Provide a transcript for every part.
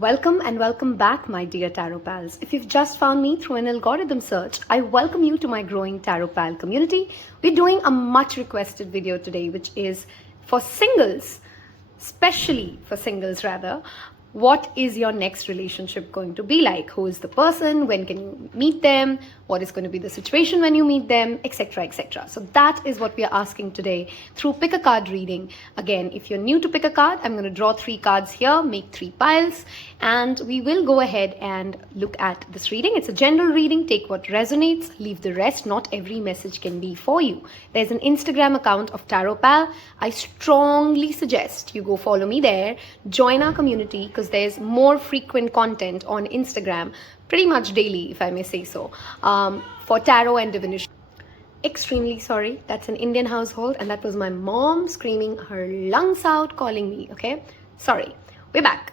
Welcome and welcome back, my dear Tarot Pals. If you've just found me through an algorithm search, I welcome you to my growing Tarot Pal community. We're doing a much requested video today, which is for singles, especially for singles rather. What is your next relationship going to be like? Who is the person? When can you meet them? What is going to be the situation when you meet them? Etc. etc. So that is what we are asking today through Pick a Card reading. Again, if you're new to Pick a Card, I'm going to draw 3 cards here, make 3 piles, and we will go ahead and look at this reading. It's a general reading. Take what resonates, leave the rest. Not every message can be for you. There's an Instagram account of Taropal. I strongly suggest you go follow me there, join our community, because there's more frequent content on Instagram, pretty much daily, if I may say so, for tarot and divination. Extremely sorry, that's an Indian household, and that was my mom screaming her lungs out, calling me, okay? Sorry, we're back.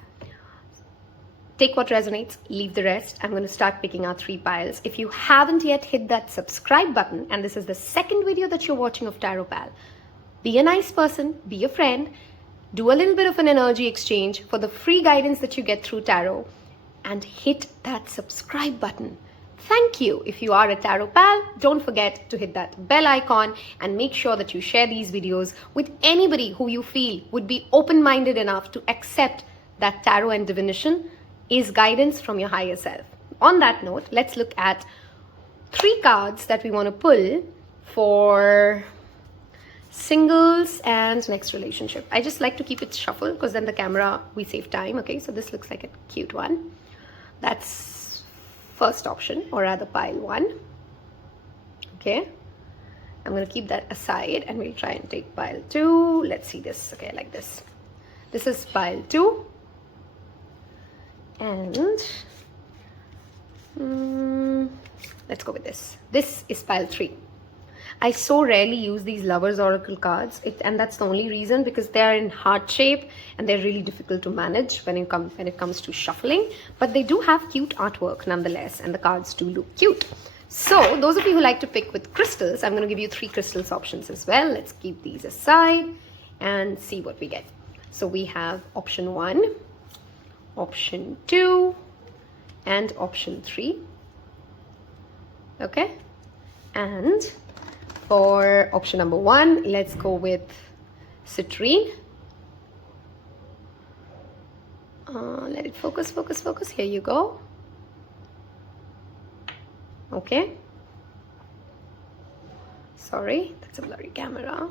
Take what resonates, leave the rest. I'm going to start picking out 3 piles. If you haven't yet hit that subscribe button, and this is the second video that you're watching of Taropal, be a nice person, be a friend, do a little bit of an energy exchange for the free guidance that you get through tarot, and hit that subscribe button. Thank you. If you are a Tarot Pal, don't forget to hit that bell icon and make sure that you share these videos with anybody who you feel would be open-minded enough to accept that tarot and divination is guidance from your higher self. On that note, let's look at 3 cards that we want to pull for singles and next relationship. I just like to keep it shuffled because then the camera, we save time. Okay, so this looks like a cute one. That's first option, or rather pile 1. Okay, I'm going to keep that aside and we'll try and take pile 2. Let's see this. Okay, like this. This is pile 2. And let's go with this. This is pile 3. I so rarely use these Lovers Oracle cards, and that's the only reason, because they are in heart shape and they're really difficult to manage when it comes to shuffling. But they do have cute artwork nonetheless, and the cards do look cute. So those of you who like to pick with crystals, I'm going to give you 3 crystals options as well. Let's keep these aside and see what we get. So we have option 1, option 2, and option 3. Okay, and for option number 1, let's go with citrine. Let it focus. Here you go. Okay. Sorry, that's a blurry camera.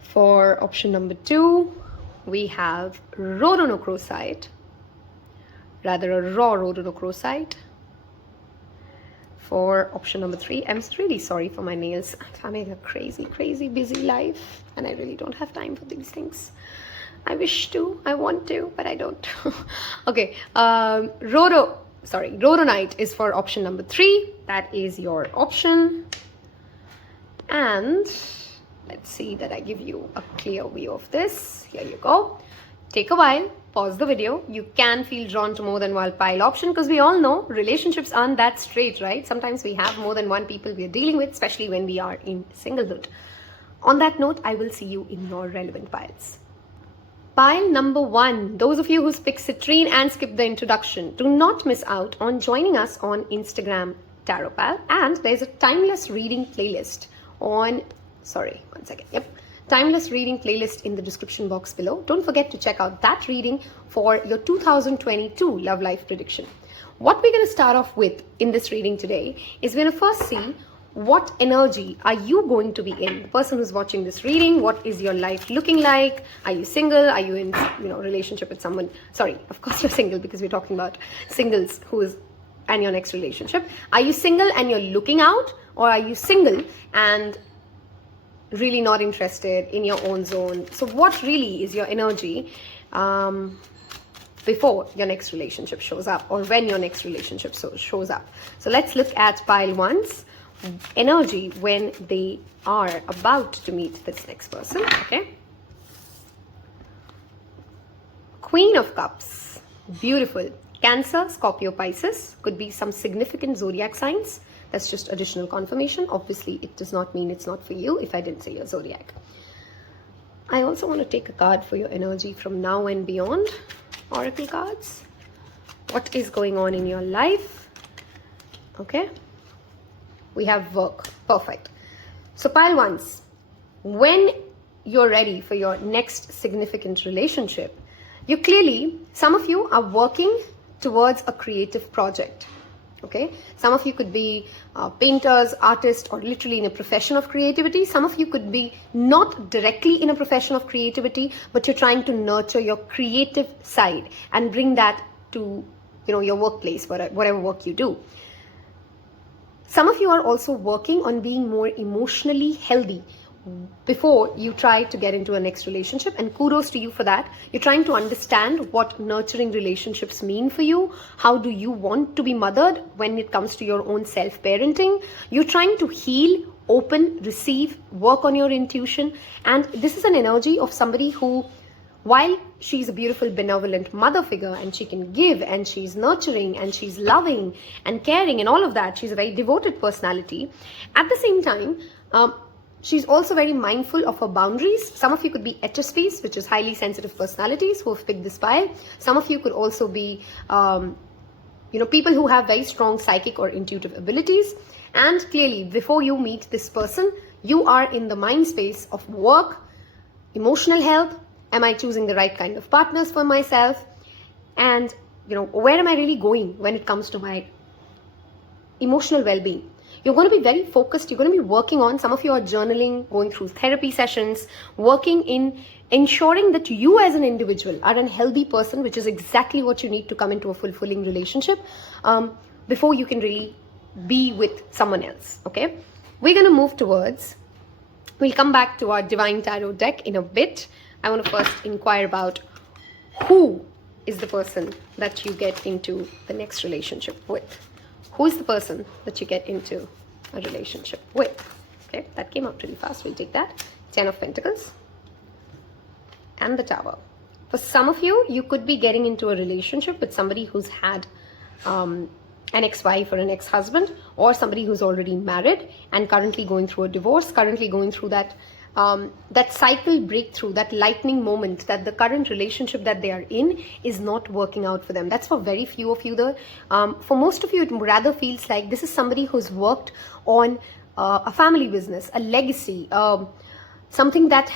For option number 2, we have Rhodochrosite, rather a raw Rhodochrosite. For option number 3, I'm really sorry for my nails. I'm having a crazy busy life, and I really don't have time for these things. I wish to, I want to, but I don't. Okay, Rhodonite is for option number 3. That is your option. And let's see that I give you a clear view of this. Here you go. Take a while, pause the video. You can feel drawn to more than one pile option, because we all know relationships aren't that straight, right? Sometimes we have more than one people we are dealing with, especially when we are in singlehood. On that note, I will see you in your relevant piles. Pile number 1, those of you who pick citrine and skip the introduction, do not miss out on joining us on Instagram Taropal, and there's a timeless reading playlist on, timeless reading playlist in the description box below. Don't forget to check out that reading for your 2022 love life prediction. What we're going to start off with in this reading today is we're going to first see what energy are you going to be in. The person who's watching this reading, what is your life looking like? Are you single? Are you in relationship with someone? Sorry, of course you're single, because we're talking about singles and your next relationship. Are you single and you're looking out, or are you single and really not interested in your own zone? So what really is your energy before your next relationship shows up, or when your next relationship shows up? So let's look at pile 1's energy when they are about to meet this next person. Okay, Queen of Cups, beautiful. Cancer, Scorpio, Pisces, could be some significant zodiac signs. That's just additional confirmation. Obviously, it does not mean it's not for you if I didn't say your zodiac. I also want to take a card for your energy from now and beyond. Oracle cards. What is going on in your life? Okay. We have work. Perfect. So pile once. When you're ready for your next significant relationship, you clearly, some of you are working towards a creative project. Okay, some of you could be painters, artists, or literally in a profession of creativity. Some of you could be not directly in a profession of creativity, but you're trying to nurture your creative side and bring that to, your workplace, whatever work you do. Some of you are also working on being more emotionally healthy before you try to get into a next relationship, and kudos to you for that. You're trying to understand what nurturing relationships mean for you. How do you want to be mothered when it comes to your own self-parenting? You're trying to heal, open, receive, work on your intuition. And this is an energy of somebody who, while she's a beautiful, benevolent mother figure and she can give and she's nurturing and she's loving and caring and all of that, she's a very devoted personality. At the same time, she's also very mindful of her boundaries. Some of you could be HSPs, which is highly sensitive personalities who have picked this pile. Some of you could also be, people who have very strong psychic or intuitive abilities. And clearly, before you meet this person, you are in the mind space of work, emotional health. Am I choosing the right kind of partners for myself? And, where am I really going when it comes to my emotional well-being? You're going to be very focused. You're going to be working on, some of you are journaling, going through therapy sessions, working in ensuring that you as an individual are a healthy person, which is exactly what you need to come into a fulfilling relationship before you can really be with someone else. Okay, we're going to move towards, we'll come back to our Divine Tarot deck in a bit. I want to first inquire about who is the person that you get into the next relationship with. Who is the person that you get into a relationship with? Okay, that came out really fast. We'll take that. 10 of Pentacles and the Tower. For some of you, you could be getting into a relationship with somebody who's had an ex-wife or an ex-husband, or somebody who's already married and currently going through a divorce, currently going through that cycle breakthrough, that lightning moment, that the current relationship that they are in is not working out for them. That's for very few of you though. For most of you, it rather feels like this is somebody who's worked on a family business, a legacy, something that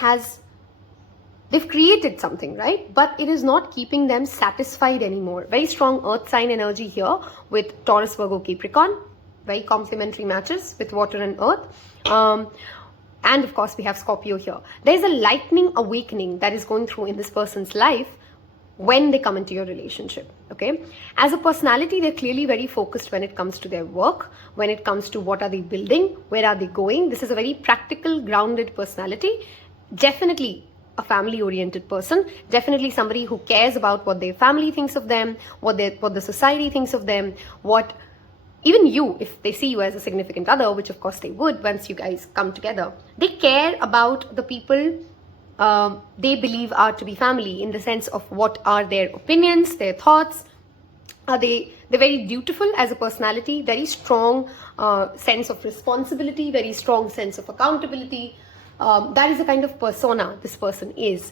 they've created something, right? But it is not keeping them satisfied anymore. Very strong earth sign energy here with Taurus, Virgo, Capricorn. Very complementary matches with water and earth. And of course, we have Scorpio here. There's a lightning awakening that is going through in this person's life when they come into your relationship, okay? As a personality, they're clearly very focused when it comes to their work, when it comes to what are they building, where are they going. This is a very practical, grounded personality. Definitely a family-oriented person. Definitely somebody who cares about what their family thinks of them, what the society thinks of them, even you, if they see you as a significant other, which of course they would once you guys come together, they care about the people they believe are to be family, in the sense of what are their opinions, their thoughts. They're very dutiful as a personality, very strong sense of responsibility, very strong sense of accountability. That is the kind of persona this person is.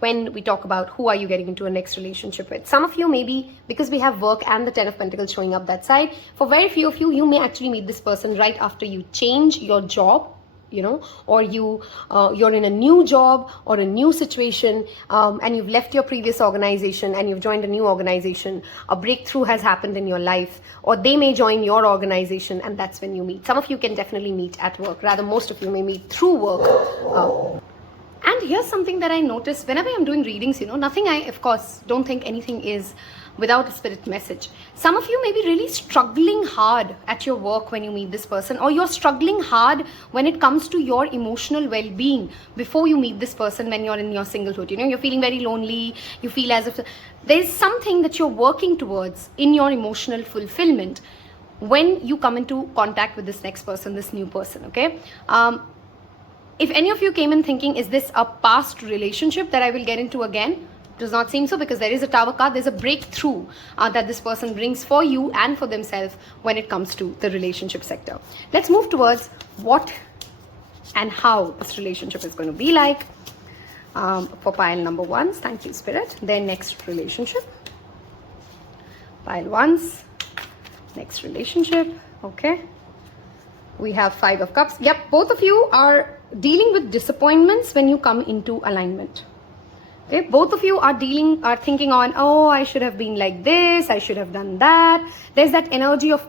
When we talk about who are you getting into a next relationship with. Some of you, maybe because we have work and the 10 of Pentacles showing up that side, for very few of you, you may actually meet this person right after you change your job, or you're in a new job or a new situation, and you've left your previous organization and you've joined a new organization. A breakthrough has happened in your life, or they may join your organization, and that's when you meet. Some of you can definitely meet at work. Rather, most of you may meet through work. And here's something that I notice whenever I'm doing readings, I, of course, don't think anything is without a spirit message. Some of you may be really struggling hard at your work when you meet this person, or you're struggling hard when it comes to your emotional well-being before you meet this person when you're in your singlehood. You're feeling very lonely. You feel as if there's something that you're working towards in your emotional fulfillment when you come into contact with this next person, this new person, okay? If any of you came in thinking, is this a past relationship that I will get into again? Does not seem so, because there is a Tower card. There's a breakthrough that this person brings for you and for themselves when it comes to the relationship sector. Let's move towards what and how this relationship is going to be like. for pile number ones. Thank you, Spirit. Their next relationship. Pile ones, next relationship. Okay. We have 5 of cups. Yep, both of you are dealing with disappointments when you come into alignment. Okay, both of you are thinking on, oh, I should have been like this, I should have done that. There's that energy of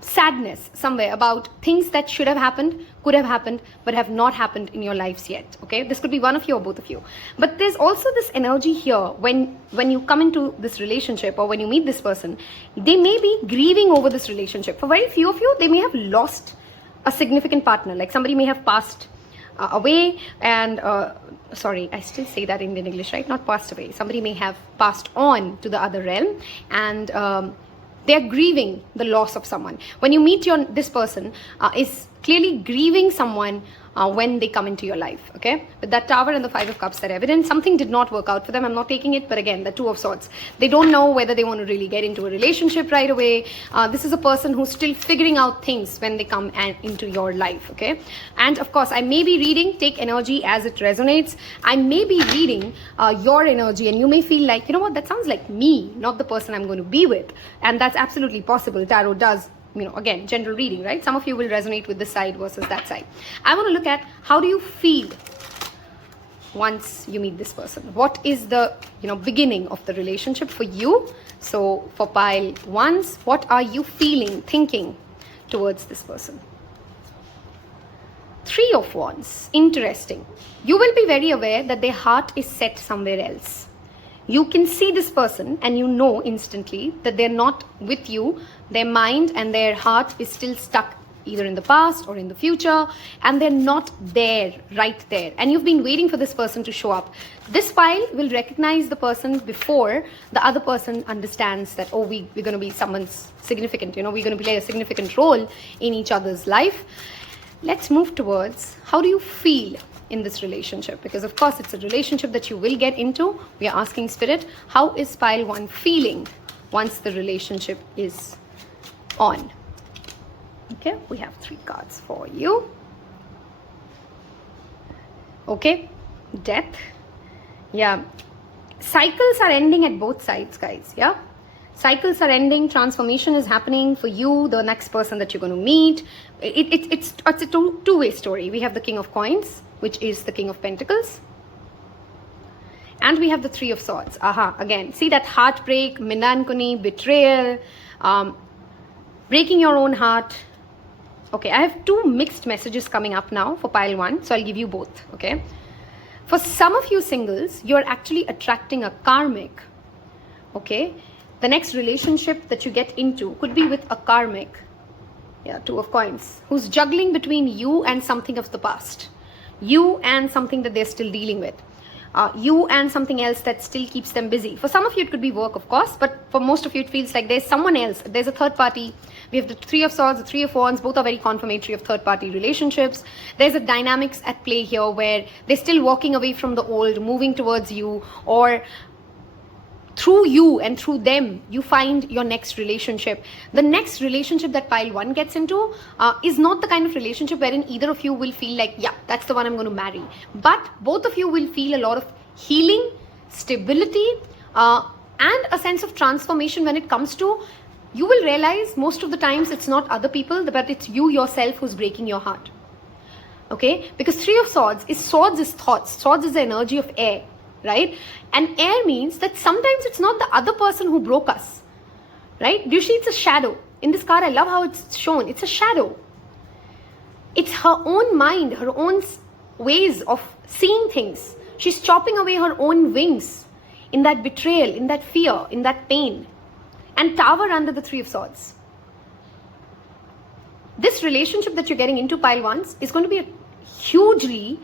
sadness somewhere about things that should have happened, could have happened, but have not happened in your lives yet. Okay, this could be one of you or both of you. But there's also this energy here when you come into this relationship or when you meet this person, they may be grieving over this relationship. For very few of you, they may have lost a significant partner. Like somebody may have passed away and sorry, I still say that in English, right? Not passed away. Somebody may have passed on to the other realm, and they're grieving the loss of someone. When you meet this person is clearly grieving someone when they come into your life. Okay, with that Tower and the 5 of Cups, that evidence something did not work out for them. I'm not taking it, but again, the 2 of Swords, they don't know whether they want to really get into a relationship right away. This is a person who's still figuring out things when they come into your life. Okay, and of course, I may be reading, take energy as it resonates. I may be reading your energy, and you may feel like, you know what, that sounds like me, not the person I'm going to be with. And that's absolutely possible. Tarot does, you know, again, general reading, right? Some of you will resonate with this side versus that side. I want to look at, how do you feel once you meet this person? What is the, beginning of the relationship for you? So for pile ones, what are you feeling, thinking towards this person? 3 of Wands, interesting. You will be very aware that their heart is set somewhere else. You can see this person and you know instantly that they're not with you. Their mind and their heart is still stuck either in the past or in the future, and they're not there, right there. And you've been waiting for this person to show up. This pile will recognize the person before the other person understands that, oh, we're going to be someone's significant, we're going to play a significant role in each other's life. Let's move towards, how do you feel in this relationship? Because of course it's a relationship that you will get into. We are asking Spirit, how is pile 1 feeling once the relationship is on? Okay, we have 3 cards for you. Okay, Death. Yeah, cycles are ending at both sides, guys. Yeah, cycles are ending, transformation is happening for you, the next person that you're going to meet. It's a two-way story. We have the King of Coins, which is the King of Pentacles. And we have the 3 of Swords. Again, see that heartbreak, melancholy, betrayal, breaking your own heart. Okay, I have 2 mixed messages coming up now for pile 1, so I'll give you both, okay? For some of you singles, you're actually attracting a karmic, okay? The next relationship that you get into could be with a karmic, yeah, 2 of Coins, who's juggling between you and something of the past. You and something that they're still dealing with. You and something else that still keeps them busy. For some of you, it could be work, of course, but for most of you, it feels like there's someone else. There's a third party. We have the 3 of Swords, the 3 of Wands. Both are very confirmatory of third party relationships. There's a dynamics at play here where they're still walking away from the old, moving towards you, or through you and through them, you find your next relationship. The next relationship that pile 1 gets into is not the kind of relationship wherein either of you will feel like, yeah, that's the one I'm going to marry. But both of you will feel a lot of healing, stability, and a sense of transformation when it comes to, you will realize most of the times it's not other people, but it's you yourself who's breaking your heart. Okay? Because 3 of Swords is thoughts. Swords is the energy of air. Right? And air means that sometimes it's not the other person who broke us. Right? Usually it's a shadow. In this card, I love how it's shown. It's a shadow. It's her own mind, her own ways of seeing things. She's chopping away her own wings in that betrayal, in that fear, in that pain. And Tower under the 3 of Swords. This relationship that you're getting into, pile 1s, is going to be a hugely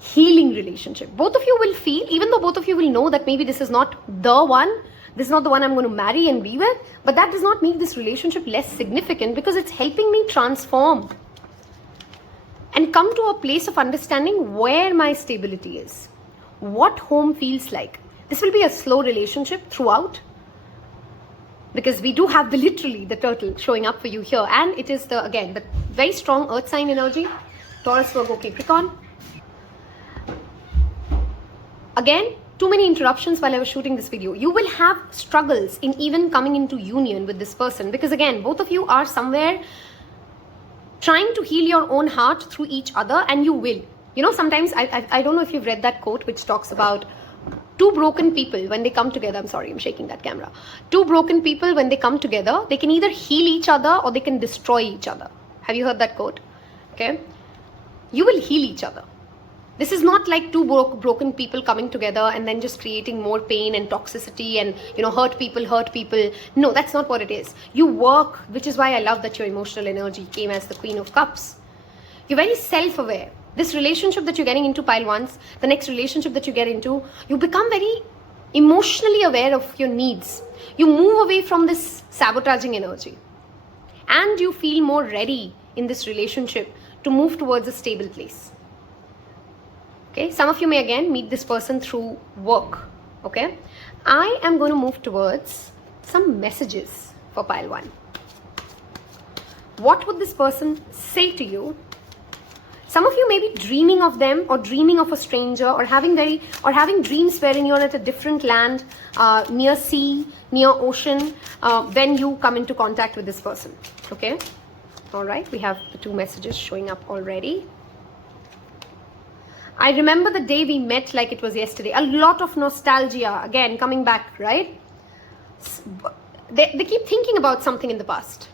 healing relationship. Both of you will feel, even though both of you will know that maybe this is not the one, this is not the one I'm going to marry and be with, but that does not make this relationship less significant because it's helping me transform and come to a place of understanding where my stability is, what home feels like. This will be a slow relationship throughout because we do have literally the turtle showing up for you here, and it is the very strong earth sign energy, Taurus, Virgo, Capricorn. Again, too many interruptions while I was shooting this video. You will have struggles in even coming into union with this person, because again, both of you are somewhere trying to heal your own heart through each other, and you will. You know, sometimes, I don't know if you've read that quote which talks about two broken people when they come together. I'm sorry, I'm shaking that camera. Two broken people, when they come together, they can either heal each other or they can destroy each other. Have you heard that quote? Okay. You will heal each other. This is not like two broken people coming together and then just creating more pain and toxicity and, you know, hurt people. No, that's not what it is. You work, which is why I love that your emotional energy came as the Queen of Cups. You're very self-aware. This relationship that you're getting into, pile ones, the next relationship that you get into, you become very emotionally aware of your needs. You move away from this sabotaging energy. And you feel more ready in this relationship to move towards a stable place. Okay, some of you may again meet this person through work. Okay, I am going to move towards some messages for pile 1. What would this person say to you? Some of you may be dreaming of them, or dreaming of a stranger, or having dreams wherein you're at a different land, near sea, near ocean, when you come into contact with this person. Okay, all right, we have the 2 messages showing up already. I remember the day we met like it was yesterday. A lot of nostalgia, again, coming back, right? They keep thinking about something in the past.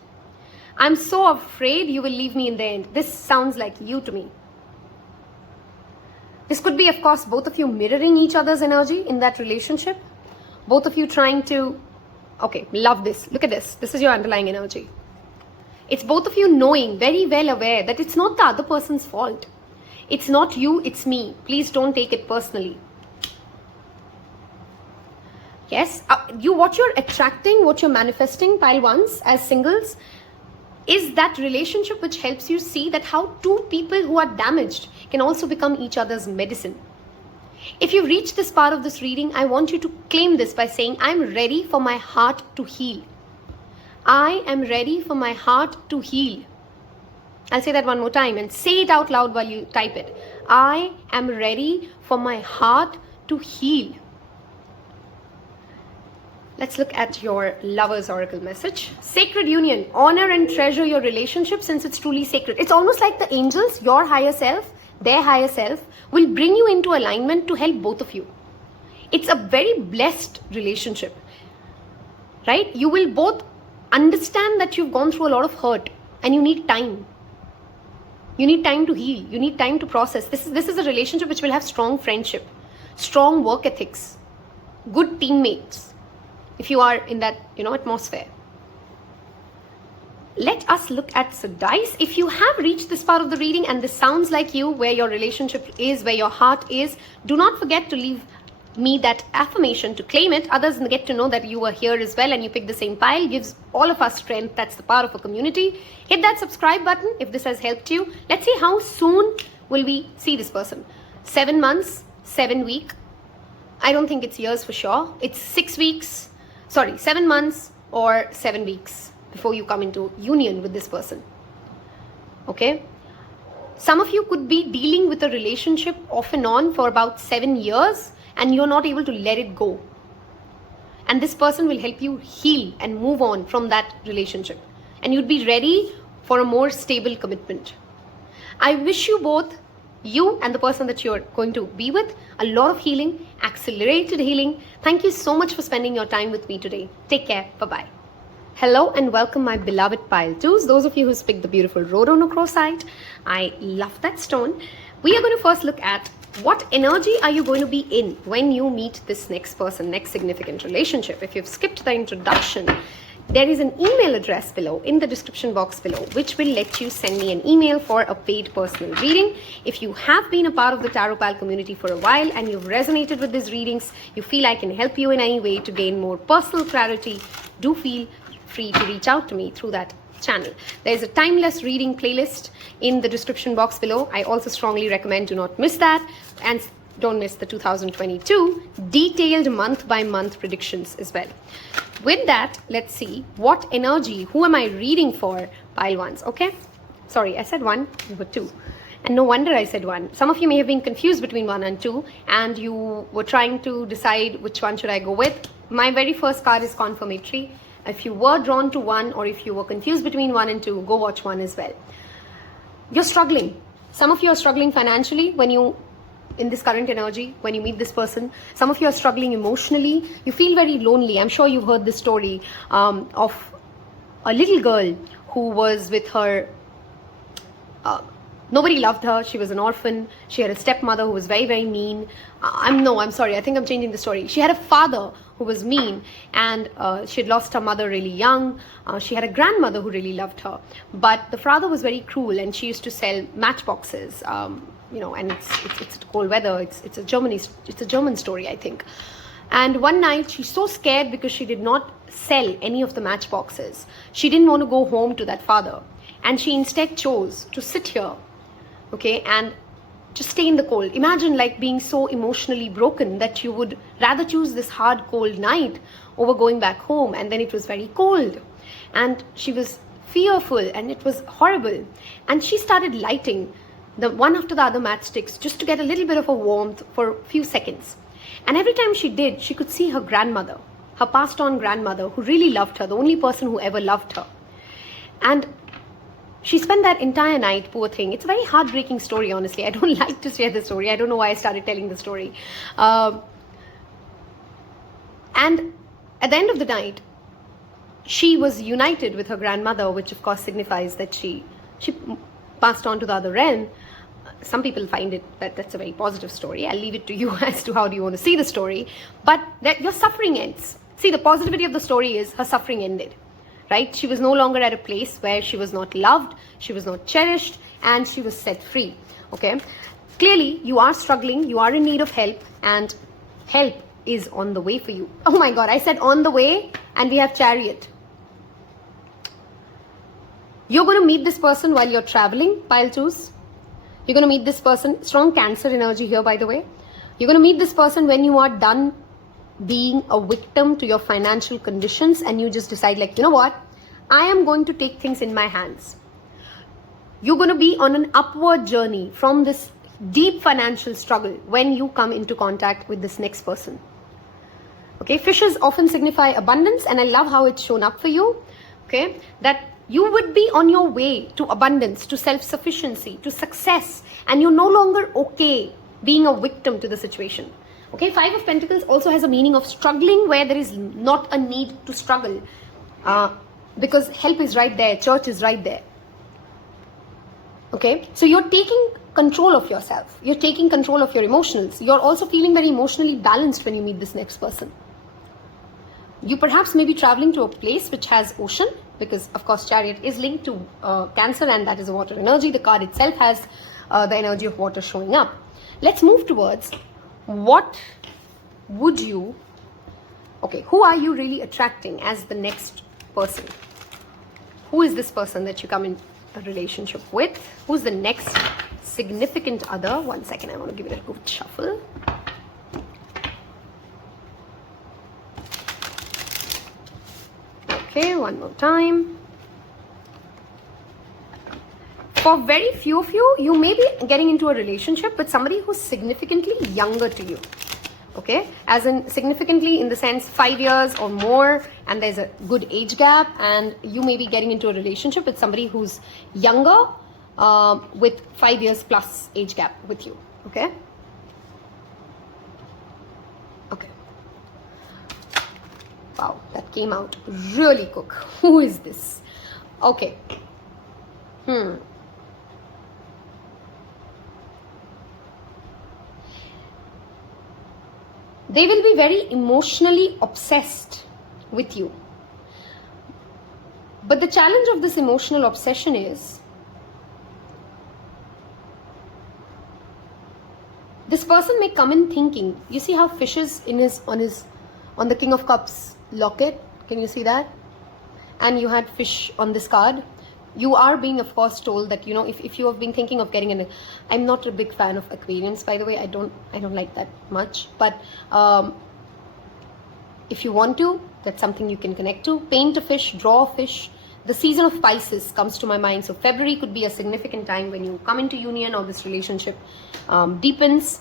I'm so afraid you will leave me in the end. This sounds like you to me. This could be, of course, both of you mirroring each other's energy in that relationship. Both of you trying to, okay, love this. Look at this. This is your underlying energy. It's both of you knowing, very well aware that it's not the other person's fault. It's not you, it's me. Please don't take it personally. Yes, what you're attracting, what you're manifesting, pile ones, as singles, is that relationship which helps you see that how two people who are damaged can also become each other's medicine. If you've reached this part of this reading, I want you to claim this by saying, I'm ready for my heart to heal. I am ready for my heart to heal. I'll say that one more time and say it out loud while you type it. I am ready for my heart to heal. Let's look at your lover's oracle message. Sacred union. Honor and treasure your relationship since it's truly sacred. It's almost like the angels, your higher self, their higher self, will bring you into alignment to help both of you. It's a very blessed relationship, right? You will both understand that you've gone through a lot of hurt and you need time. You need time to heal. You need time to process. This is a relationship which will have strong friendship, strong work ethics, good teammates, if you are in that, atmosphere. Let us look at some dice. If you have reached this part of the reading and this sounds like you, where your relationship is, where your heart is, do not forget to leave me that affirmation to claim it. Others get to know that you are here as well and you pick the same pile. Gives all of us strength. That's the power of a community. Hit that subscribe button if this has helped you. Let's see how soon will we see this person. 7 months, 7 weeks. I don't think it's years for sure. It's 7 months or 7 weeks before you come into union with this person. Okay? Some of you could be dealing with a relationship off and on for about 7 years and you're not able to let it go. And this person will help you heal and move on from that relationship. And you'd be ready for a more stable commitment. I wish you both, you and the person that you're going to be with, a lot of healing, accelerated healing. Thank you so much for spending your time with me today. Take care. Bye-bye. Hello and welcome my beloved pile 2s. Those of you who picked the beautiful Rhodochrosite. I love that stone. We are going to first look at what energy are you going to be in when you meet this next person, next significant relationship. If you've skipped the introduction, there is an email address below in the description box below, which will let you send me an email for a paid personal reading. If you have been a part of the Taropal community for a while and you've resonated with these readings, you feel I can help you in any way to gain more personal clarity, do feel free to reach out to me through that channel. There is a timeless reading playlist in the description box below. I also strongly recommend do not miss that, and don't miss the 2022 detailed month by month predictions as well. With that, let's see what energy, who am I reading for, pile ones. Okay, sorry, I said 1, but 2. And no wonder I said 1. Some of you may have been confused between 1 and 2, and you were trying to decide which one should I go with. My very first card is confirmatory. If you were drawn to 1, or if you were confused between 1 and 2, go watch 1 as well. You're struggling. Some of you are struggling financially in this current energy, when you meet this person. Some of you are struggling emotionally. You feel very lonely. I'm sure you've heard this story of a little girl who was with her, nobody loved her. She was an orphan. She had a stepmother who was very, very mean. I'm sorry. I think I'm changing the story. She had a father who was mean, and she had lost her mother really young. She had a grandmother who really loved her, but the father was very cruel, and she used to sell matchboxes. And it's cold weather. It's a German story, I think. And one night she's so scared because she did not sell any of the matchboxes. She didn't want to go home to that father, and she instead chose to sit here, okay, and just stay in the cold. Imagine like being so emotionally broken that you would rather choose this hard cold night over going back home. And then it was very cold, and she was fearful, and it was horrible. And she started lighting the one after the other matchsticks just to get a little bit of a warmth for a few seconds. And every time she did, she could see her grandmother, her passed on grandmother, who really loved her, the only person who ever loved her. And she spent that entire night, poor thing. It's a very heartbreaking story, honestly. I don't like to share the story. I don't know why I started telling the story. And at the end of the night, she was united with her grandmother, which of course signifies that she passed on to the other realm. Some people find it that's a very positive story. I'll leave it to you as to how do you want to see the story. But that your suffering ends. See, the positivity of the story is her suffering ended. Right? She was no longer at a place where she was not loved, she was not cherished, and she was set free. Okay? Clearly, you are struggling, you are in need of help, and help is on the way for you. Oh my God, I said on the way, and we have Chariot. You're going to meet this person while you're traveling, pile 2s. You're going to meet this person, strong Cancer energy here, by the way. You're going to meet this person when you are done being a victim to your financial conditions, and you just decide like, you know what, I am going to take things in my hands. You're going to be on an upward journey from this deep financial struggle when you come into contact with this next person. Okay, fishes often signify abundance, and I love how it's shown up for you. Okay, that you would be on your way to abundance, to self-sufficiency, to success, and you're no longer okay being a victim to the situation. Okay, 5 of Pentacles also has a meaning of struggling where there is not a need to struggle, because help is right there, church is right there. Okay, so you're taking control of yourself, you're taking control of your emotions, you're also feeling very emotionally balanced when you meet this next person. You perhaps may be traveling to a place which has ocean, because of course Chariot is linked to Cancer, and that is a water energy. The card itself has the energy of water showing up. Let's move towards what would you, okay, who are you really attracting as the next person? Who is this person that you come in a relationship with? Who's the next significant other? 1 second, I want to give it a good shuffle. Okay, one more time. For very few of you, you may be getting into a relationship with somebody who's significantly younger to you. Okay, as in significantly in the sense 5 years or more, and there's a good age gap, and you may be getting into a relationship with somebody who's younger with 5 years plus age gap with you. Okay. Okay. Wow, that came out really quick. Who is this? Okay. They will be very emotionally obsessed with you. But the challenge of this emotional obsession is this person may come in thinking, you see how fish is on the King of Cups locket? Can you see that? And you had fish on this card. You are being, of course, told that, you know, if you have been thinking of getting I'm not a big fan of aquariums, by the way. I don't like that much. But if you want to, that's something you can connect to. Paint a fish, draw a fish. the season of Pisces comes to my mind. So February could be a significant time when you come into union or this relationship deepens.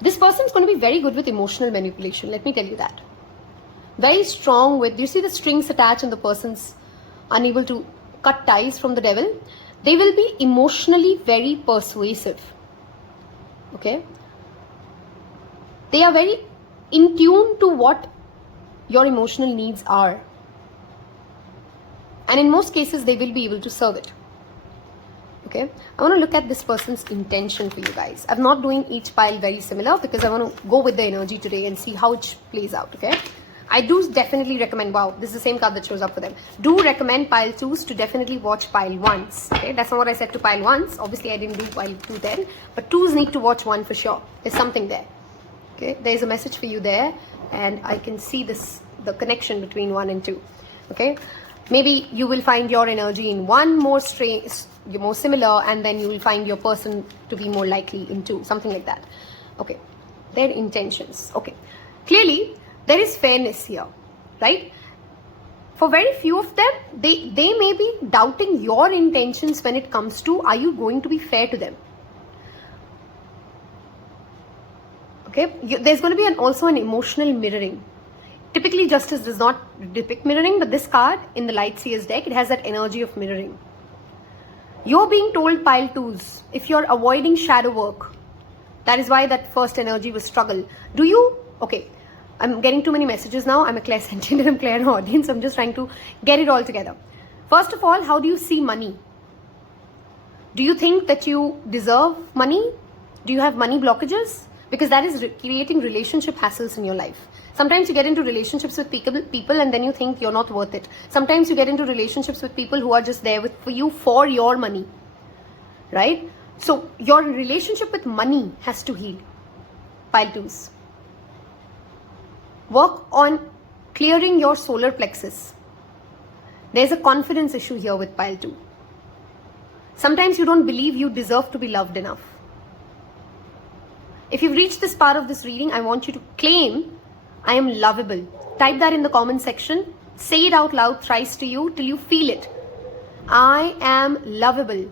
This person is going to be very good with emotional manipulation. Let me tell you that. Very strong with, you see the strings attached and the person's unable to cut ties from the devil. They will be emotionally very persuasive. Okay. They are very in tune to what your emotional needs are. And in most cases, they will be able to serve it. Okay. I want to look at this person's intention for you guys. I'm not doing each pile very similar because I want to go with the energy today and see how it plays out. Okay. I do definitely recommend, wow, this is the same card that shows up for them. Do recommend pile 2s to definitely watch pile 1s. Okay, that's not what I said to pile 1s. Obviously, I didn't do pile 2 then. But 2s need to watch 1 for sure. There's something there. Okay, there's a message for you there. And I can see this, the connection between 1 and 2. Okay, maybe you will find your energy in 1 more similar, and then you will find your person to be more likely in 2. Something like that. Okay, their intentions. Okay, clearly, there is fairness here, right? For very few of them, they may be doubting your intentions when it comes to, are you going to be fair to them? Okay, there's going to be also an emotional mirroring. Typically, justice does not depict mirroring, but this card in the Light Seers deck, it has that energy of mirroring. You're being told pile 2s, if you're avoiding shadow work, that is why that first energy was struggle. Do you, okay, I'm getting too many messages now. I'm a clairsentient and I'm clairaudience. I'm just trying to get it all together. First of all, how do you see money? Do you think that you deserve money? Do you have money blockages? Because that is creating relationship hassles in your life. Sometimes you get into relationships with people and then you think you're not worth it. Sometimes you get into relationships with people who are just there for you for your money. Right? So your relationship with money has to heal. Pile 2s. Work on clearing your solar plexus. There's a confidence issue here with pile 2. Sometimes you don't believe you deserve to be loved enough. If you've reached this part of this reading, I want you to claim, I am lovable. Type that in the comment section. Say it out loud thrice to you till you feel it. I am lovable.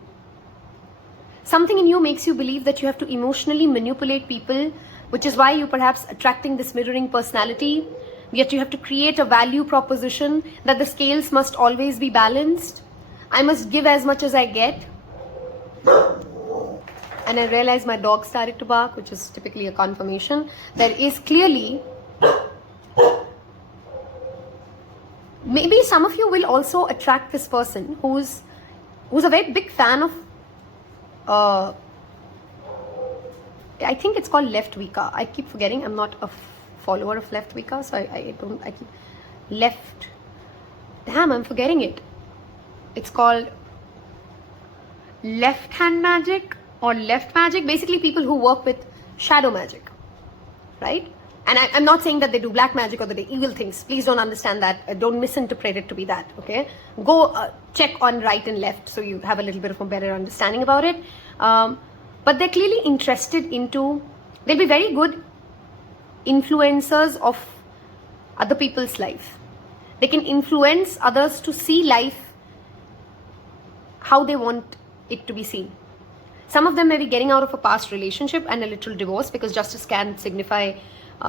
Something in you makes you believe that you have to emotionally manipulate people, which is why you're perhaps attracting this mirroring personality. Yet you have to create a value proposition that the scales must always be balanced. I must give as much as I get. And I realized my dog started to bark, which is typically a confirmation. There is clearly, maybe some of you will also attract this person who's a very big fan of I think it's called Left Vika. I keep forgetting. I'm not a follower of Left Vika, so I keep left. Damn, I'm forgetting it. It's called left hand magic or left magic. Basically, people who work with shadow magic, right? And I'm not saying that they do black magic or that they evil things. Please don't understand that. Don't misinterpret it to be that. Okay, go check on right and left so you have a little bit of a better understanding about it. But they're clearly interested into, they'll be very good influencers of other people's life. They can influence others to see life how they want it to be seen. Some of them may be getting out of a past relationship and a literal divorce, because justice can signify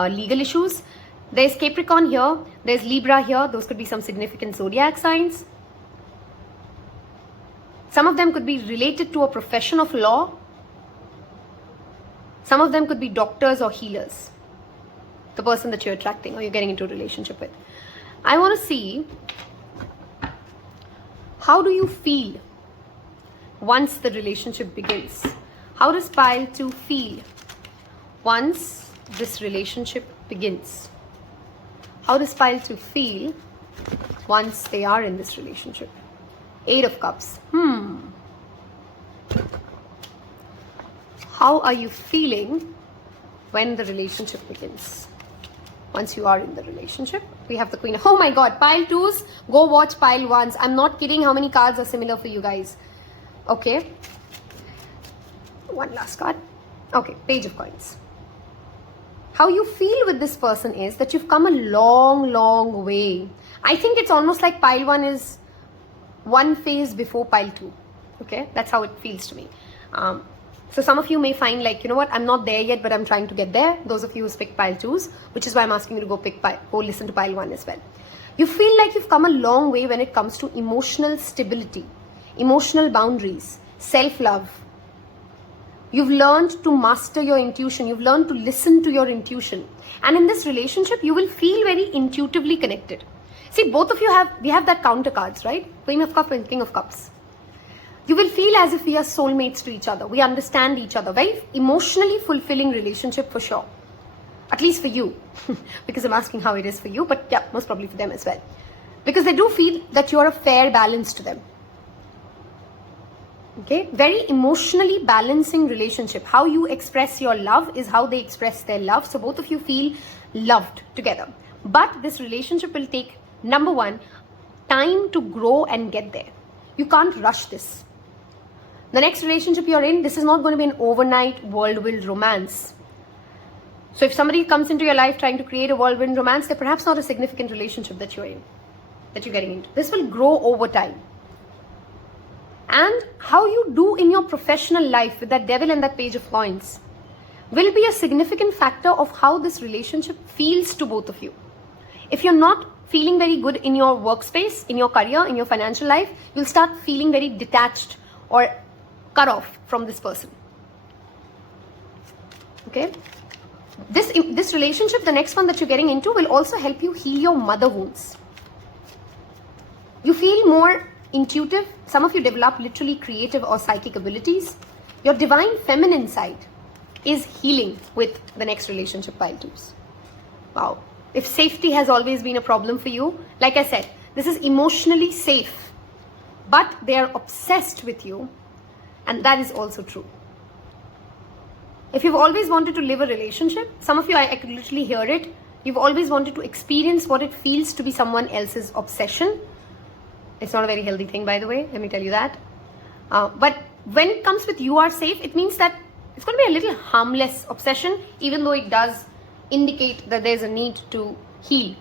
legal issues. There's Capricorn here, there's Libra here. Those could be some significant zodiac signs. Some of them could be related to a profession of law. Some of them could be doctors or healers, the person that you're attracting or you're getting into a relationship with. I want to see, how do you feel once the relationship begins? How does pile 2 feel once this relationship begins? How does pile 2 feel once they are in this relationship? 8 of Cups. How are you feeling when the relationship begins? Once you are in the relationship, we have the Queen. Oh my God, pile 2s, go watch pile 1s. I'm not kidding how many cards are similar for you guys. Okay. One last card. Okay, Page of Coins. How you feel with this person is that you've come a long, long way. I think it's almost like pile 1 is one phase before pile 2. Okay, that's how it feels to me. So some of you may find like, you know what, I'm not there yet, but I'm trying to get there. Those of you who's picked pile 2s, which is why I'm asking you to go listen to pile 1 as well. You feel like you've come a long way when it comes to emotional stability, emotional boundaries, self-love. You've learned to master your intuition. You've learned to listen to your intuition. And in this relationship, you will feel very intuitively connected. See, both of you we have that counter cards, right? Queen of Cups and King of Cups. You will feel as if we are soulmates to each other. We understand each other. Very emotionally fulfilling relationship for sure. At least for you. Because I'm asking how it is for you. But yeah, most probably for them as well. Because they do feel that you're a fair balance to them. Okay? Very emotionally balancing relationship. How you express your love is how they express their love. So both of you feel loved together. But this relationship will take, number one, time to grow and get there. You can't rush this. The next relationship you're in, this is not going to be an overnight whirlwind romance. So if somebody comes into your life trying to create a whirlwind romance, they're perhaps not a significant relationship that you're in, that you're getting into. This will grow over time. And how you do in your professional life with that devil and that page of coins will be a significant factor of how this relationship feels to both of you. If you're not feeling very good in your workspace, in your career, in your financial life, you'll start feeling very detached or cut off from this person. Okay? This relationship, the next one that you're getting into, will also help you heal your mother wounds. You feel more intuitive. Some of you develop literally creative or psychic abilities. Your divine feminine side is healing with the next relationship, pile 2s. Wow. If safety has always been a problem for you, like I said, this is emotionally safe, but they are obsessed with you, and that is also true. If you've always wanted to live a relationship, some of you, I could literally hear it, you've always wanted to experience what it feels to be someone else's obsession. It's not a very healthy thing, by the way, let me tell you that. But when it comes with you are safe, it means that it's going to be a little harmless obsession, even though it does indicate that there's a need to heal.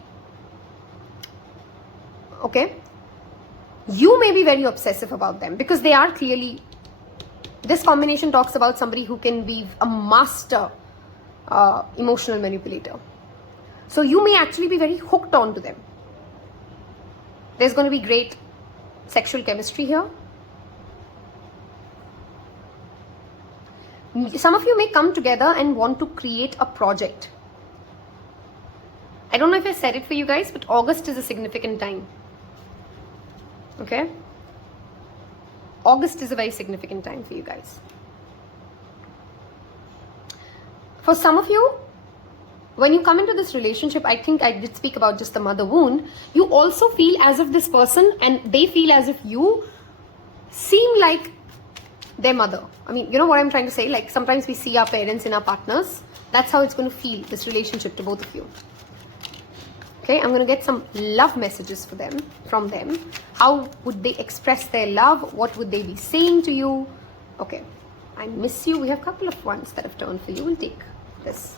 Okay? You may be very obsessive about them because they are clearly, this combination talks about somebody who can be a master emotional manipulator. So you may actually be very hooked on to them. There's going to be great sexual chemistry here. Some of you may come together and want to create a project. I don't know if I said it for you guys, but August is a significant time. Okay? August is a very significant time for you guys. For some of you, when you come into this relationship, I think I did speak about just the mother wound, you also feel as if this person and they feel as if you seem like their mother. I mean, you know what I'm trying to say? Like sometimes we see our parents in our partners. That's how it's going to feel, this relationship to both of you. Okay, I'm going to get some love messages from them. How would they express their love? What would they be saying to you? Okay, I miss you. We have a couple of ones that have turned for you. We'll take this.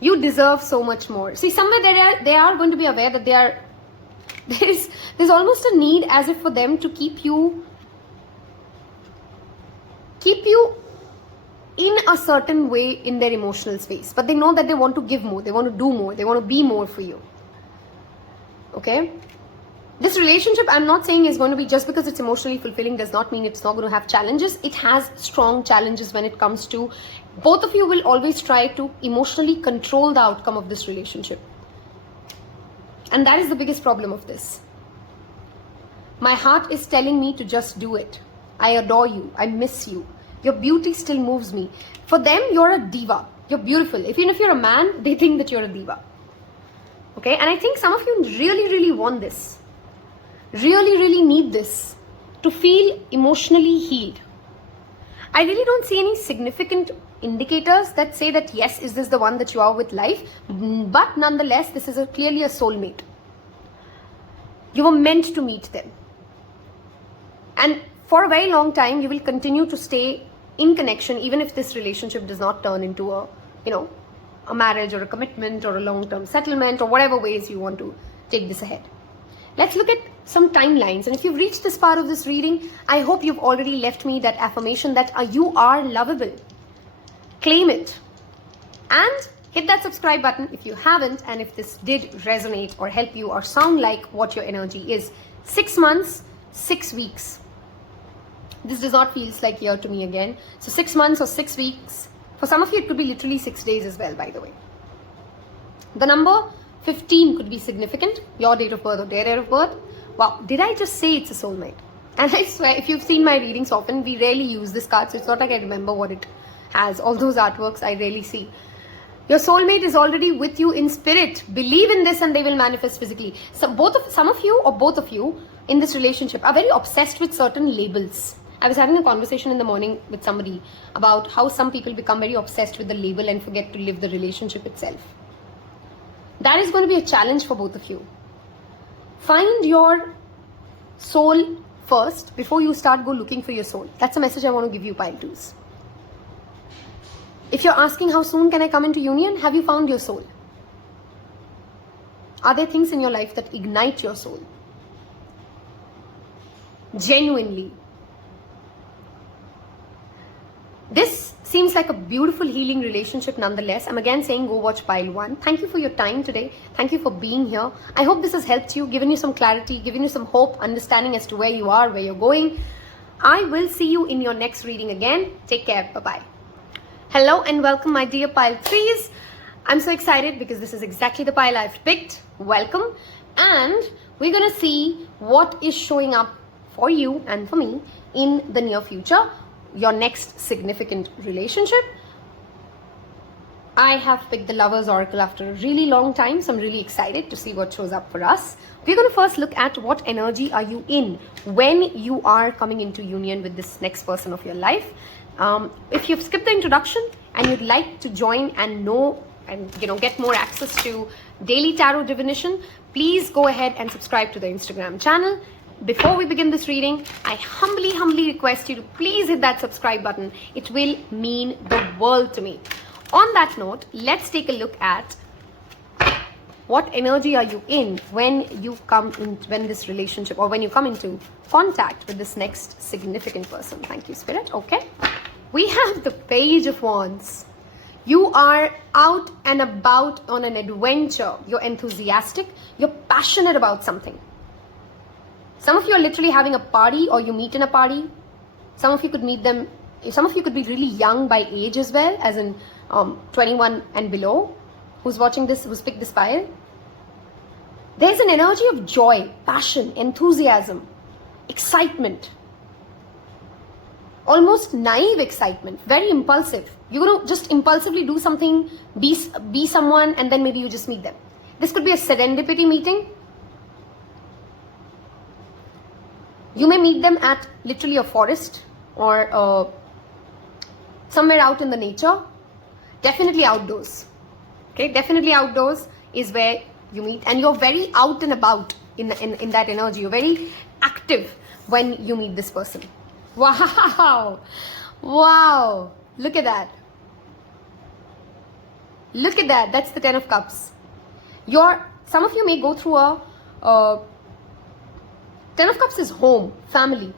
You deserve so much more. See, somewhere they are going to be aware that there's almost a need as if for them to keep you in a certain way in their emotional space. But they know that they want to give more. They want to do more. They want to be more for you. Okay? This relationship, I'm not saying is going to be, just because it's emotionally fulfilling does not mean it's not going to have challenges. It has strong challenges when it comes to, both of you will always try to emotionally control the outcome of this relationship. And that is the biggest problem of this. My heart is telling me to just do it. I adore you. I miss you. Your beauty still moves me. For them, you're a diva. You're beautiful. Even if you're a man, they think that you're a diva. Okay? And I think some of you really, really want this. Really, really need this to feel emotionally healed. I really don't see any significant indicators that say that yes, is this the one that you are with life? But nonetheless, this is clearly a soulmate. You were meant to meet them. And for a very long time, you will continue to stay in connection, even if this relationship does not turn into a marriage or a commitment or a long-term settlement or whatever ways you want to take this ahead. let's look at some timelines. And if you've reached this part of this reading, I hope you've already left me that affirmation that you are lovable. Claim it. And hit that subscribe button if you haven't, and if this did resonate or help you or sound like what your energy is. 6 months, 6 weeks. This does not feel like year to me again. So 6 months or 6 weeks. For some of you, it could be literally 6 days as well, by the way. The number 15 could be significant. Your date of birth or their date of birth. Wow, did I just say it's a soulmate? And I swear, if you've seen my readings often, we rarely use this card. So it's not like I remember what it has. All those artworks I rarely see. Your soulmate is already with you in spirit. Believe in this and they will manifest physically. So some of you or both of you in this relationship are very obsessed with certain labels. I was having a conversation in the morning with somebody about how some people become very obsessed with the label and forget to live the relationship itself. That is going to be a challenge for both of you. Find your soul first before you start go looking for your soul. That's a message I want to give you, pile twos. If you're asking how soon can I come into union, have you found your soul? Are there things in your life that ignite your soul? Genuinely. This seems like a beautiful healing relationship nonetheless. I'm again saying go watch pile 1. Thank you for your time today. Thank you for being here. I hope this has helped you, given you some clarity, given you some hope, understanding as to where you are, where you're going. I will see you in your next reading again. Take care. Bye-bye. Hello and welcome, my dear pile 3s. I'm so excited because this is exactly the pile I've picked. Welcome. And we're going to see what is showing up for you and for me in the near future. Your next significant relationship. I have picked the Lovers Oracle after a really long time, so I'm really excited to see what shows up for us. We're going to first look at what energy are you in when you are coming into union with this next person of your life. If you've skipped the introduction and you'd like to join and know and get more access to daily tarot divination, please go ahead and subscribe to the Instagram channel. Before we begin this reading, I humbly request you to please hit that subscribe button. It will mean the world to me. On that note, let's take a look at what energy are you in when you come in, when this relationship or when you come into contact with this next significant person. Thank you, Spirit. Okay. We have the Page of Wands. You are out and about on an adventure. You're enthusiastic. You're passionate about something. Some of you are literally having a party or you meet in a party. Some of you could meet them. Some of you could be really young by age as well, as in 21 and below. Who's watching this, who's picked this pile? There's an energy of joy, passion, enthusiasm, excitement. Almost naive excitement, very impulsive. You're going to just impulsively do something, be someone, and then maybe you just meet them. This could be a serendipity meeting. You may meet them at literally a forest or somewhere out in the nature. Definitely outdoors. Okay, definitely outdoors is where you meet, and you're very out and about in that energy. You're very active when you meet this person. Wow. Wow. Look at that. Look at that. That's the 10 of Cups. Some of you may go through a 10 of Cups is home, family.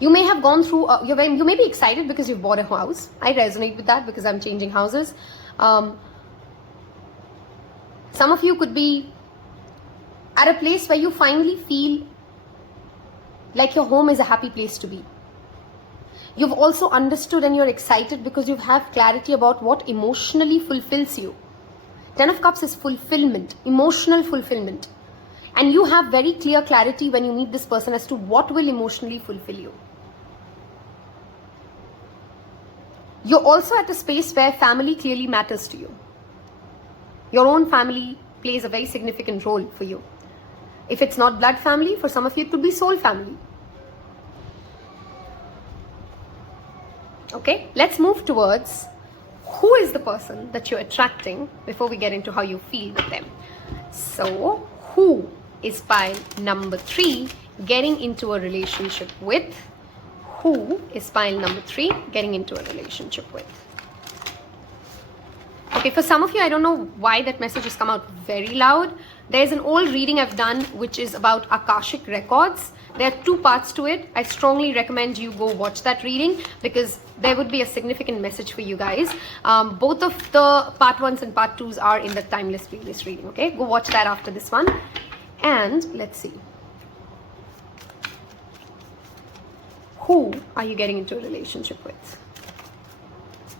You may have gone through, you may be excited because you've bought a house. I resonate with that because I'm changing houses. Some of you could be at a place where you finally feel like your home is a happy place to be. You've also understood and you're excited because you have clarity about what emotionally fulfills you. 10 of Cups is fulfillment, emotional fulfillment. And you have very clear clarity when you meet this person as to what will emotionally fulfill you. You're also at a space where family clearly matters to you. Your own family plays a very significant role for you. If it's not blood family, for some of you it could be soul family. Okay, let's move towards who is the person that you're attracting before we get into how you feel with them. So, who is pile number 3 getting into a relationship with? Who is pile number 3 getting into a relationship with? Okay, for some of you, I don't know why that message has come out very loud. There's an old reading I've done which is about Akashic records. There are 2 parts to it. I strongly recommend you go watch that reading because there would be a significant message for you guys. Both of the part 1s and part 2s are in the Timeless Previous reading, okay? Go watch that after this one. And let's see. Who are you getting into a relationship with?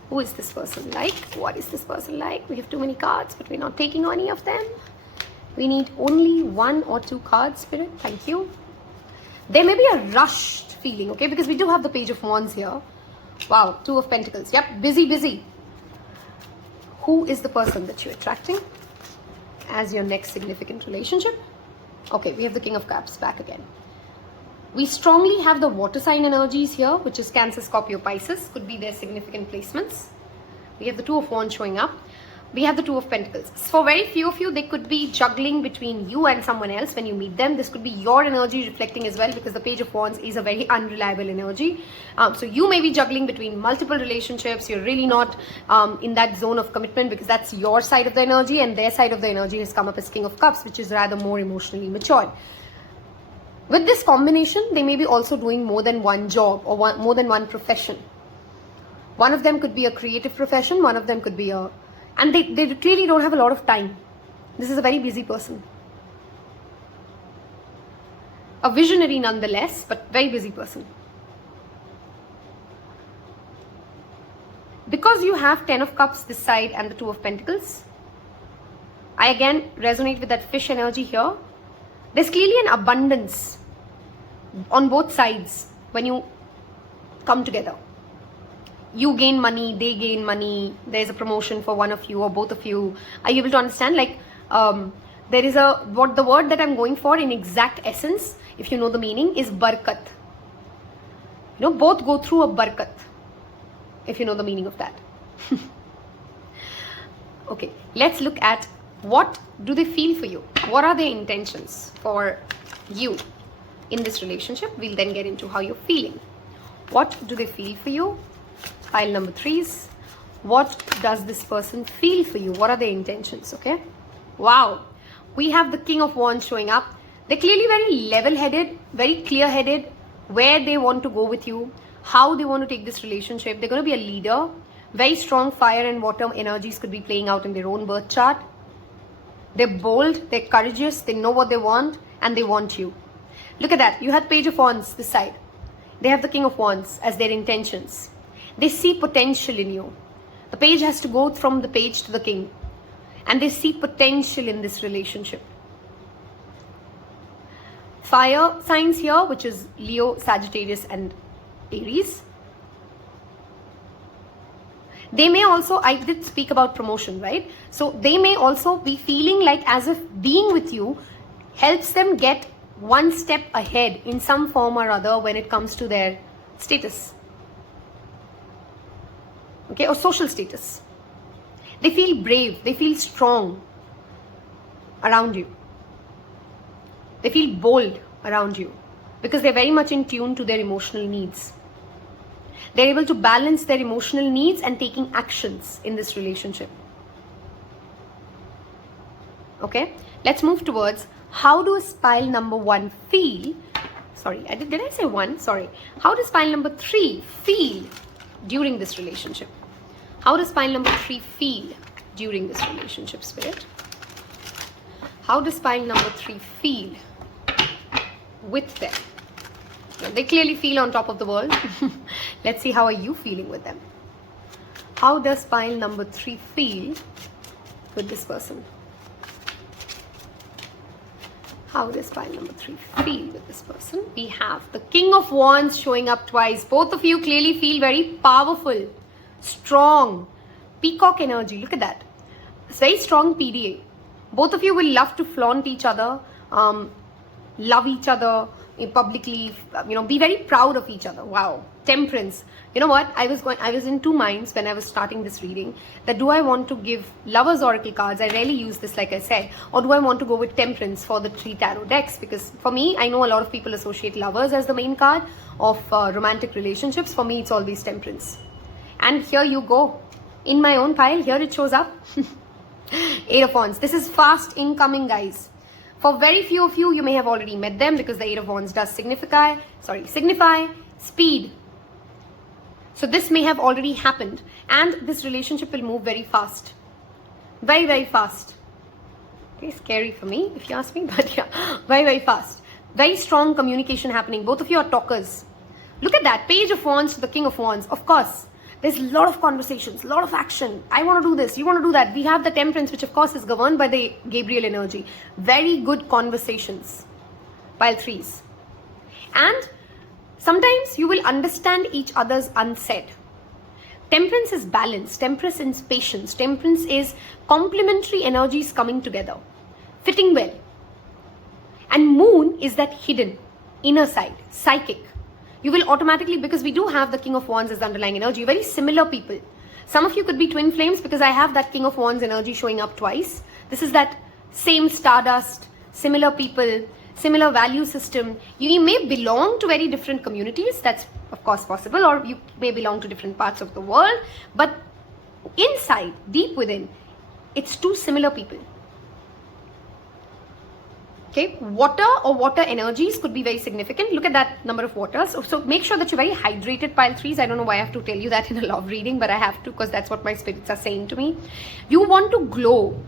Who is this person like? What is this person like? We have too many cards, but we're not taking any of them. We need only 1 or 2 cards, Spirit. Thank you. There may be a rushed feeling, okay? Because we do have the Page of Wands here. Wow, 2 of Pentacles. Yep, busy, busy. Who is the person that you're attracting as your next significant relationship? Okay, we have the King of Cups back again. We strongly have the water sign energies here, which is Cancer, Scorpio, Pisces. Could be their significant placements. We have the 2 of Wands showing up. We have the 2 of Pentacles. For very few of you, they could be juggling between you and someone else when you meet them. This could be your energy reflecting as well, because the Page of Wands is a very unreliable energy. So you may be juggling between multiple relationships. You're really not in that zone of commitment because that's your side of the energy, and their side of the energy has come up as King of Cups, which is rather more emotionally mature. With this combination, they may be also doing more than one job or more than one profession. One of them could be a creative profession. One of them could be a... And they clearly don't have a lot of time. This is a very busy person. A visionary nonetheless, but very busy person. Because you have 10 of Cups this side and the 2 of Pentacles, I again resonate with that fish energy here. There's clearly an abundance on both sides when you come together. You gain money, they gain money, there's a promotion for one of you or both of you. Are you able to understand? Like, there is what the word that I'm going for in exact essence, if you know the meaning, is barkat. You know, both go through a barkat, if you know the meaning of that. Okay, let's look at what do they feel for you? What are their intentions for you in this relationship? We'll then get into how you're feeling. What do they feel for you? Pile number 3s. What does this person feel for you? What are their intentions? Okay. Wow. We have the King of Wands showing up. They're clearly very level-headed, very clear-headed, where they want to go with you, how they want to take this relationship. They're going to be a leader. Very strong fire and water energies could be playing out in their own birth chart. They're bold, they're courageous, they know what they want, and they want you. Look at that. You had Page of Wands this side. They have the King of Wands as their intentions. They see potential in you. The page has to go from the page to the king. And they see potential in this relationship. Fire signs here, which is Leo, Sagittarius, and Aries. They may also, I did speak about promotion, right? So they may also be feeling like as if being with you helps them get one step ahead in some form or other when it comes to their status. Okay, or social status. They feel brave, they feel strong around you. They feel bold around you because they're very much in tune to their emotional needs. They're able to balance their emotional needs and taking actions in this relationship. Okay, let's move towards how does pile number 1 feel? Sorry, did I say 1? Sorry. How does pile number 3 feel during this relationship? How does pile number 3 feel during this relationship, Spirit? How does pile number 3 feel with them? Now, they clearly feel on top of the world. Let's see how are you feeling with them. How does pile number 3 feel with this person? How does pile number 3 feel with this person? We have the King of Wands showing up twice. Both of you clearly feel very powerful, strong, peacock energy. Look at that. It's very strong PDA. Both of you will love to flaunt each other, love each other publicly, be very proud of each other. Wow. Temperance. You know what? I was in 2 minds when I was starting this reading, that do I want to give Lovers Oracle cards? I rarely use this, like I said. Or do I want to go with Temperance for the 3 tarot decks? Because for me, I know a lot of people associate Lovers as the main card of romantic relationships. For me, it's always Temperance. And here you go. In my own pile, here it shows up. 8 of Wands. This is fast incoming, guys. For very few of you, you may have already met them because the Eight of Wands does signify speed. So this may have already happened, and this relationship will move very fast. Very, very fast. Okay, scary for me if you ask me, but yeah, very, very fast. Very strong communication happening. Both of you are talkers. Look at that, Page of Wands to the King of Wands. Of course, there's a lot of conversations, a lot of action. I want to do this, you want to do that. We have the Temperance, which of course is governed by the Gabriel energy. Very good conversations, pile threes. And sometimes you will understand each other's unsaid. Temperance is balance, Temperance is patience, Temperance is complementary energies coming together, fitting well. And Moon is that hidden, inner side, psychic. You will automatically, because we do have the King of Wands as the underlying energy, very similar people. Some of you could be twin flames because I have that King of Wands energy showing up twice. This is that same stardust, similar people, similar value system. You may belong to very different communities, that's of course possible, or you may belong to different parts of the world, but inside, deep within, it's two similar people. Okay, water or water energies could be very significant. Look at that number of waters. So make sure that you're very hydrated, pile threes. I don't know why I have to tell you that in a love reading, but I have to because that's what my spirits are saying to me. You want to glow.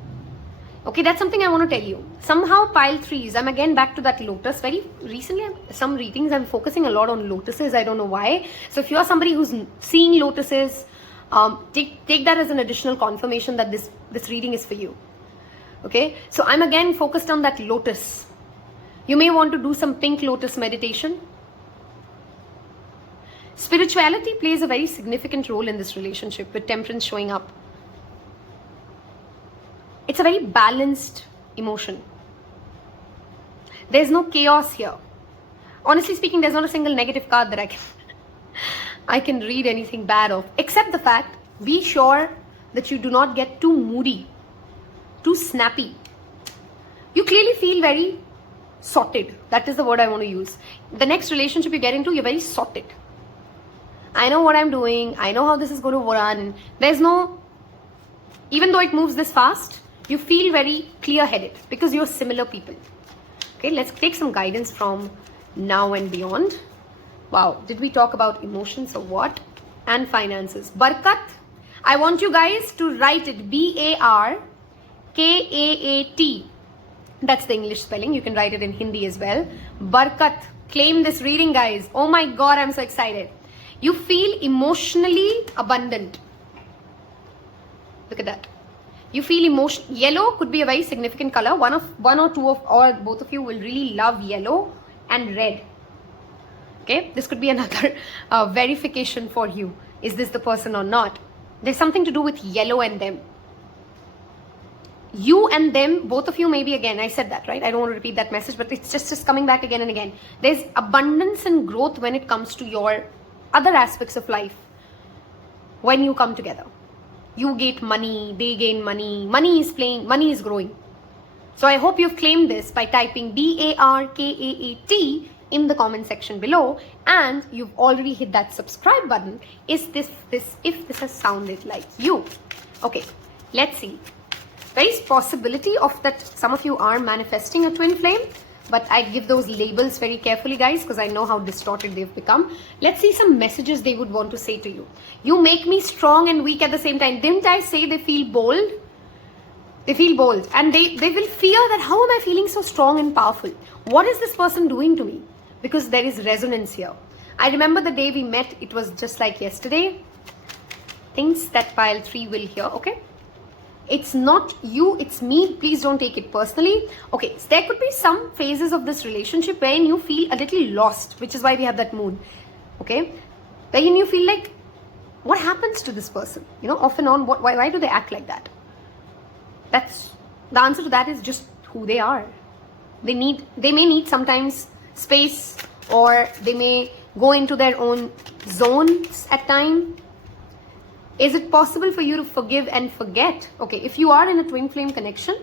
Okay, that's something I want to tell you. Somehow, pile threes, I'm again back to that lotus. Very recently, some readings, I'm focusing a lot on lotuses. I don't know why. So if you're somebody who's seeing lotuses, take that as an additional confirmation that this reading is for you. Okay, so I'm again focused on that lotus. You may want to do some pink lotus meditation. Spirituality plays a very significant role in this relationship with Temperance showing up. It's a very balanced emotion. There's no chaos here. Honestly speaking, there's not a single negative card that I can read anything bad of, except the fact, be sure that you do not get too moody, too snappy. You clearly feel very sorted. That is the word I want to use. The next relationship you get into, you're very sorted. I know what I'm doing. I know how this is going to run. There's no, even though it moves this fast, you feel very clear-headed because you're similar people. Okay, let's take some guidance from now and beyond. Wow, did we talk about emotions or what? And finances. Barkat, I want you guys to write it Barkaat. That's the English spelling. You can write it in Hindi as well. Barkat. Claim this reading, guys. Oh my God, I'm so excited. You feel emotionally abundant. Look at that. You feel emotion. Yellow could be a very significant color. One or two of, or both of you will really love yellow and red. Okay, this could be another verification for you. Is this the person or not? There's something to do with yellow and them. You and them, both of you maybe, again, I said that, right? I don't want to repeat that message, but it's just coming back again and again. There's abundance and growth when it comes to your other aspects of life. When you come together, you get money, they gain money, money is growing. So I hope you've claimed this by typing Barkaat in the comment section below, and you've already hit that subscribe button. If this has sounded like you. Okay, let's see. There is possibility of that some of you are manifesting a twin flame, but I give those labels very carefully, guys, because I know how distorted they've become. Let's see some messages they would want to say to you. You make me strong and weak at the same time. Didn't I say they feel bold? They feel bold, and they will fear that how am I feeling so strong and powerful? What is this person doing to me? Because there is resonance here. I remember the day we met, it was just like yesterday. Things that pile 3 will hear, okay? It's not you, it's me. Please don't take it personally. Okay, so there could be some phases of this relationship wherein you feel a little lost, which is why we have that moon. Okay, wherein you feel like, what happens to this person? You know, off and on, why do they act like that? That's the answer to that is just who they are. They may need sometimes space, or they may go into their own zones at times. Is it possible for you to forgive and forget? Okay, if you are in a twin flame connection,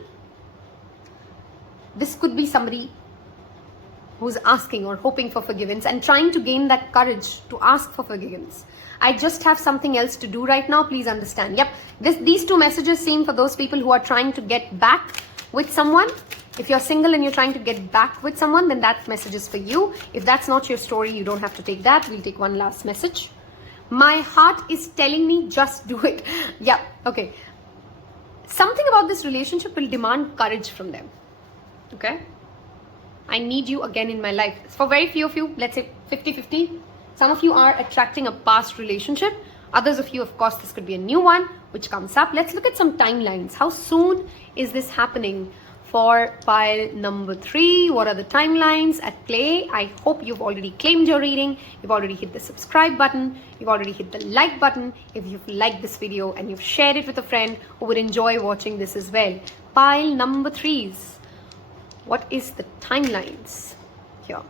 this could be somebody who's asking or hoping for forgiveness and trying to gain that courage to ask for forgiveness. I just have something else to do right now. Please understand. Yep, these two messages seem for those people who are trying to get back with someone. If you're single and you're trying to get back with someone, then that message is for you. If that's not your story, you don't have to take that. We'll take one last message. My heart is telling me just do it. Yeah, okay. Something about this relationship will demand courage from them. Okay? I need you again in my life. For very few of you, let's say 50-50. Some of you are attracting a past relationship. Others of you, of course, this could be a new one which comes up. Let's look at some timelines. How soon is this happening for pile number 3? What are the timelines at play? I hope you've already claimed your reading. You've already hit the subscribe button. You've already hit the like button. If you've liked this video and you've shared it with a friend who would enjoy watching this as well. Pile number 3s. What is the timelines here?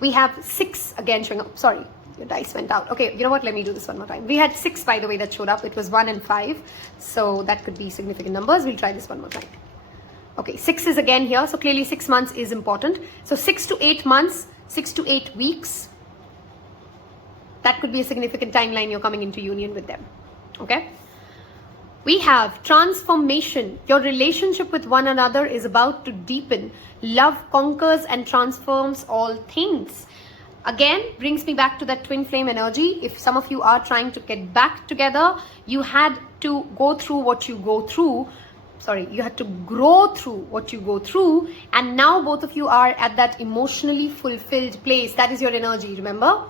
We have 6 again showing up. Sorry. Your dice went out. Okay, you know what? Let me do this one more time. We had 6, by the way, that showed up. It was 1 and 5. So that could be significant numbers. We'll try this one more time. Okay, 6 is again here. So clearly 6 months is important. So 6 to 8 months, 6 to 8 weeks. That could be a significant timeline you're coming into union with them. Okay. We have transformation. Your relationship with one another is about to deepen. Love conquers and transforms all things. Again, brings me back to that twin flame energy. If some of you are trying to get back together, you had to go through what you go through. Sorry, you had to grow through what you go through. And now both of you are at that emotionally fulfilled place. That is your energy, remember?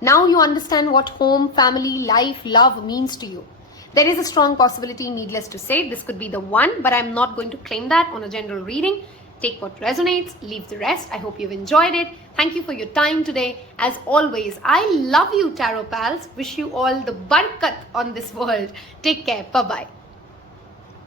Now you understand what home, family, life, love means to you. There is a strong possibility, needless to say, this could be the one, but I'm not going to claim that on a general reading. Take what resonates, leave the rest. I hope you've enjoyed it. Thank you for your time today. As always, I love you, Tarot Pals. Wish you all the barakat on this world. Take care. Bye-bye.